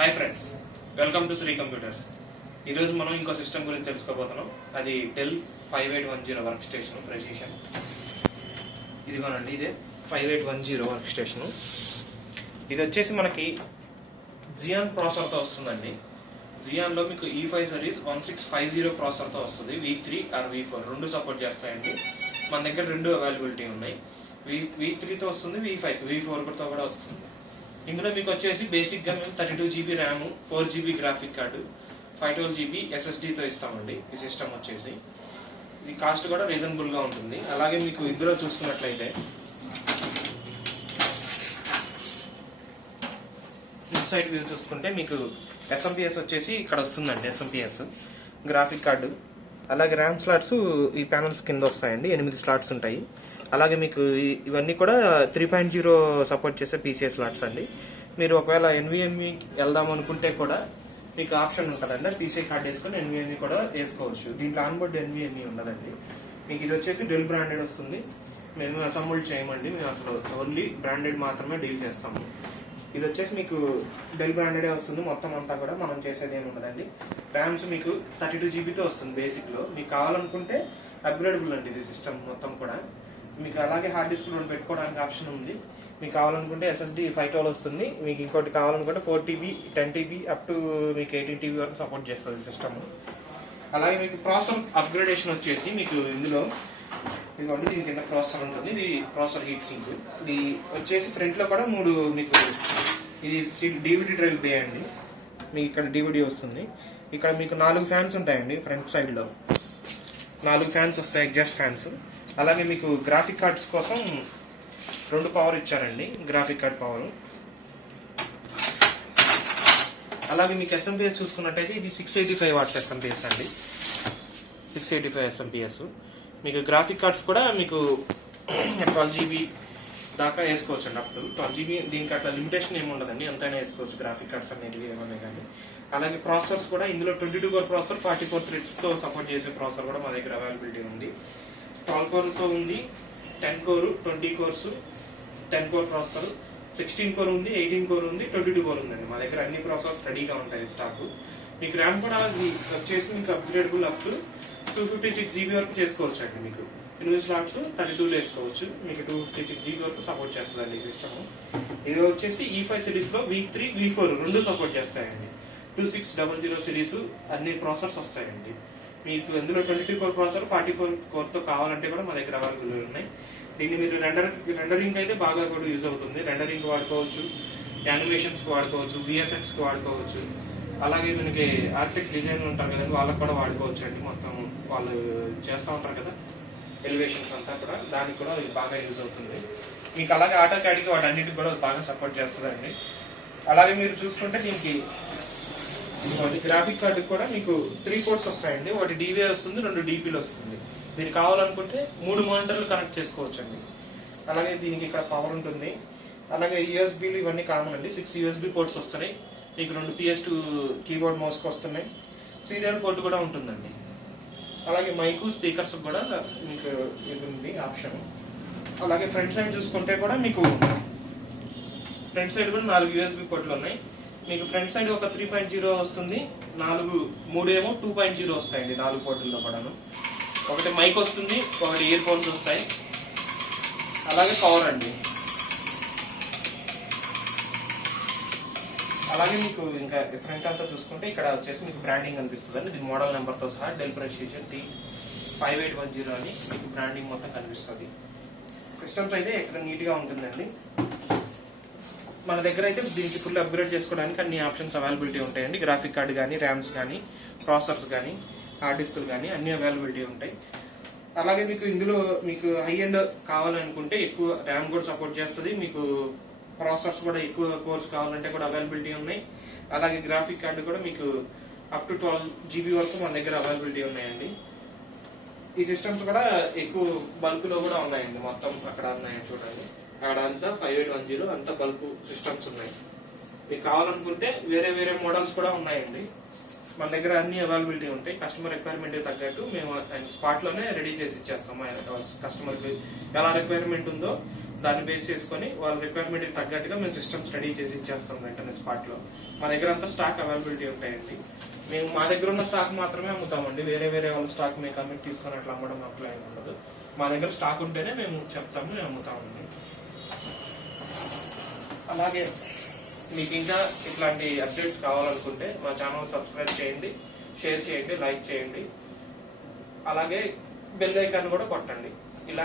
Hi friends, welcome to Sri computers. ఈరోజు మనం ఇంకో సిస్టమ్ గురించి తెలుసుకోబోతున్నాం. అది డెల్ 5810 వర్క్ స్టేషన్ ప్రెసిషన్. ఇదిగోనండి, ఇదే 5810 వర్క్ స్టేషన్. ఇది వచ్చేసి మనకి జియాన్ ప్రాసెసర్తో వస్తుందండి. జియాన్లో మీకు E5 సిరీస్ 1650 ప్రాసెసర్తో వస్తుంది. V3 ఆర్ V4 రెండు సపోర్ట్ చేస్తాయండి. మన దగ్గర రెండు అవైలబిలిటీ ఉన్నాయి. V3తో వస్తుంది, V4తో కూడా వస్తుంది. ఇందులో మీకు వచ్చేసి బేసిక్ గా మేము 32GB RAM, 4GB graphic card, 512GB SSDతో ఇస్తామండి. ఈ సిస్టమ్ వచ్చేసి ఇది కాస్ట్ కూడా రీజనబుల్ గా ఉంటుంది. అలాగే మీకు ఇందులో చూసుకున్నట్లయితే ఇన్సైడ్ వ్యూ చూసుకుంటే మీకు SMPS వచ్చేసి ఇక్కడ వస్తుందండి. SMPS గ్రాఫిక్ కార్డు, అలాగే ర్యామ్ స్లాట్స్ ఈ ప్యానల్స్ కింద వస్తాయండి. 8 స్లాట్స్ ఉంటాయి. అలాగే మీకు ఇవన్నీ కూడా 3.0 సపోర్ట్ చేసే PCI స్లాట్స్ అండి. మీరు ఒకవేళ NVMe వెళ్దాం అనుకుంటే కూడా మీకు ఆప్షన్ ఉంటుందండి. PCI కార్డ్ వేసుకొని NVMe కూడా వేసుకోవచ్చు. దీంట్లో ఆన్బోర్డ్ NVMe ఉండదండి. మీకు ఇది వచ్చేసి డెల్ బ్రాండెడ్ వస్తుంది. మేము అసెంబుల్ చేయమండి, మేము అసలు ఓన్లీ బ్రాండెడ్ మాత్రమే డీల్ చేస్తాము. ఇది వచ్చేసి మీకు డెల్ బ్రాండెడే వస్తుంది. మొత్తం అంతా కూడా మనం చేసేది ఏమి ఉండదండి. ర్యామ్స్ మీకు 32GBతో వస్తుంది బేసిక్ లో. మీకు కావాలనుకుంటే అప్గ్రేడబుల్ అండి ఇది సిస్టమ్ మొత్తం కూడా. మీకు అలాగే హార్డ్ డిస్క్ రెండు పెట్టుకోవడానికి ఆప్షన్ ఉంది. మీకు కావాలనుకుంటే SSD 512 వస్తుంది. మీకు ఇంకోటి కావాలనుకుంటే 4TB 10TB అప్ టు మీకు 18TB వరకు సపోర్ట్ చేస్తుంది సిస్టమ్. అలాగే మీకు ప్రాసెసర్ అప్గ్రేడేషన్ వచ్చేసి మీకు ఇందులో ఇదిగోండి, దీని కింద ప్రాసెసర్ ఉంటుంది. ఇది ప్రాసెసర్ హీట్ సింక్. ఇది వచ్చేసి ఫ్రంట్ లో కూడా మీకు ఇది DVD డ్రైవ్ బే అండి. మీకు ఇక్కడ DVD వస్తుంది. ఇక్కడ మీకు 4 ఫ్యాన్స్ ఉంటాయండి. ఫ్రంట్ సైడ్ లో 4 ఫ్యాన్స్ వస్తాయి, ఎగ్జాస్ట్ ఫ్యాన్స్. అలాగే మీకు గ్రాఫిక్ కార్డ్స్ కోసం 2 పవర్ ఇచ్చారండి, గ్రాఫిక్ కార్డ్ పవర్. అలాగే మీకు SMPS చూసుకున్నట్టయితే ఇది 685 వాట్స్ SMPS అండి. 685 SMPS. మీకు గ్రాఫిక్ కార్డ్స్ కూడా మీకు 12GB దాకా వేసుకోవచ్చు అండి. Up to 12GB. దీనికి అట్లా లిమిటేషన్ ఏమి ఉండదండి, ఎంతైనా వేసుకోవచ్చు గ్రాఫిక్ కార్డ్స్ అనేటివి ఏమన్నా కానీ. అలాగే ప్రాసెసర్స్ కూడా ఇందులో 22 కోర్ ప్రాసెసర్, 44 థ్రెడ్స్ తో సపోర్ట్ చేసే ప్రాసెసర్ కూడా మా దగ్గర అవైలబిలిటీ ఉంది. 12 కోర్తో ఉంది, 10 core, 20 course, 10 core processor, 16 core ఉంది, 18 కోర్ ఉంది, 22 కోర్ ఉందండి. మా దగ్గర అన్ని ప్రాసెసర్స్ రెడీగా ఉంటాయి స్టాక్. మీకు ర్యామ్ కూడా వచ్చేసి మీకు అప్గ్రేడబుల్ అప్ టు 256GB వరకు చేసుకోవచ్చు అండి. మీకు 8 స్లాట్స్ 32 వేసుకోవచ్చు. మీకు 256GB వరకు సపోర్ట్ చేస్తుందండి ఈ సిస్టమ్. ఇది వచ్చేసి E5 సిరీస్ లో V3, V4 రెండు సపోర్ట్ చేస్తాయండి. 2600 సిరీస్ అన్ని ప్రాసెసర్స్ వస్తాయండి. మీకు ఎందులో 22 కోర్ ప్రాసెసర్, 44 కోర్తో కావాలంటే కూడా మా దగ్గర అవైలబుల్ ఉన్నాయి. దీన్ని మీరు రెండరింగ్ అయితే బాగా కూడా యూజ్ అవుతుంది. రెండరింగ్ వాడుకోవచ్చు, యానిమేషన్స్ కి వాడుకోవచ్చు, VFX కి వాడుకోవచ్చు. అలాగే మనకి ఆర్కిటెక్ట్ డిజైన్ ఉంటారు కదండి, వాళ్ళకి కూడా వాడుకోవచ్చు అండి. మొత్తం వాళ్ళు చేస్తూ ఉంటారు కదా ఎలివేషన్స్ అంతా కూడా, దానికి కూడా ఇది బాగా యూజ్ అవుతుంది. మీకు అలాగే ఆటో క్యాడ్కి వాటన్నిటికి కూడా బాగా సపోర్ట్ చేస్తుందండి. అలాగే మీరు చూసుకుంటే దీనికి గ్రాఫిక్ కార్డు కూడా మీకు 3 పోర్ట్స్ వస్తాయండి. ఒకటి DVI వస్తుంది, 2 DPలు వస్తుంది. మీరు కావాలనుకుంటే 3 మానిటర్లు కనెక్ట్ చేసుకోవచ్చు అండి. అలాగే దీనికి ఇక్కడ పవర్ ఉంటుంది. అలాగే USBలు ఇవన్నీ కామన్ అండి. 6 USB పోర్ట్స్ వస్తున్నాయి. మీకు 2 PS2 కీబోర్డ్ మౌస్కి వస్తున్నాయి. సీరియల్ పోర్ట్ కూడా ఉంటుందండి. అలాగే మైకు, స్పీకర్స్ కూడా మీకు ఇది ఉంది ఆప్షన్. అలాగే ఫ్రంట్ సైడ్ చూసుకుంటే కూడా మీకు ఫ్రంట్ సైడ్ కూడా 4 USB పోర్ట్లు ఉన్నాయి. మీకు ఫ్రంట్ సైడ్ ఒక 3.0 వస్తుంది, 3 ఏమో 2.0 వస్తాయండి 4 పోర్టుల్లో కూడాను. ఒకటి మైక్ వస్తుంది, ఒకటి ఇయర్ ఫోన్స్ వస్తాయి. అలాగే పవర్ అండి. అలాగే మీకు ఇంకా ఫ్రంట్ అంతా చూసుకుంటే ఇక్కడ వచ్చేసి మీకు బ్రాండింగ్ కనిపిస్తుంది అండి. ఇది మోడల్ నెంబర్తో సహా డెల్ ప్రెసిషన్ T5810 అని మీకు బ్రాండింగ్ మొత్తం కనిపిస్తుంది. సిస్టమ్స్ అయితే ఇక్కడ నీట్ గా ఉంటుందండి. మన దగ్గర అయితే దీనికి ఫుల్ అప్గ్రేడ్ చేసుకోవడానికి అన్ని ఆప్షన్స్ అవైలబిలిటీ ఉంటాయండి. గ్రాఫిక్ కార్డు కానీ, ర్యామ్స్ కానీ, ప్రాసెసర్స్ కానీ, హార్డ్ డిస్క్లు కానీ అన్ని అవైలబిలిటీ ఉంటాయి. అలాగే మీకు ఇందులో మీకు హై ఎండ్ కావాలనుకుంటే ఎక్కువ ర్యామ్ కూడా సపోర్ట్ చేస్తుంది. మీకు ప్రాసెసర్స్ కూడా ఎక్కువ కోర్స్ కావాలంటే కూడా అవైలబిలిటీ ఉన్నాయి. అలాగే గ్రాఫిక్ కార్డు కూడా మీకు అప్ టు 12GB వరకు మన దగ్గర అవైలబిలిటీ ఉన్నాయండి. ఈ సిస్టమ్స్ కూడా ఎక్కువ బల్క్ లో కూడా ఉన్నాయండి. మొత్తం అక్కడ ఉన్నాయండి చూడండి, అక్కడ అంతా 5810 అంతా బల్క్ సిస్టమ్స్ ఉన్నాయి. మీకు కావాలనుకుంటే వేరే వేరే మోడల్స్ కూడా ఉన్నాయండి. మన దగ్గర అన్ని అవైలబిలిటీ ఉంటాయి. కస్టమర్ రిక్వైర్మెంట్ తగ్గట్టు మేము స్పాట్ లోనే రెడీ చేసి ఇచ్చేస్తాము. కస్టమర్ కి ఎలా రిక్వైర్మెంట్ ఉందో దాన్ని బేస్ చేసుకొని వాళ్ళ రిక్వైర్మెంట్ కి తగ్గట్టుగా మేము సిస్టమ్స్ రెడీ చేసి ఇచ్చేస్తాం వెంటనే స్పాట్ లో. మా దగ్గర అంతా స్టాక్ అవైలబిలిటీ ఉంటాయండి. మేము మా దగ్గర ఉన్న స్టాక్ మాత్రమే అమ్ముతామండి. వేరే వాళ్ళ స్టాక్ మేము కమిట్ తీసుకొని అట్లా అమ్మడం అట్లా ఏమి ఉండదు. మా దగ్గర స్టాక్ ఉంటేనే మేము చెప్తాము, మేము అమ్ముతామండి. అలాగే మీకు ఇంకా ఇట్లాంటి అప్డేట్స్ కావాలనుకుంటే మా ఛానల్ సబ్స్క్రైబ్ చేయండి, షేర్ చేయండి, లైక్ చేయండి. అలాగే బెల్ ఐకాన్ కూడా కొట్టండి.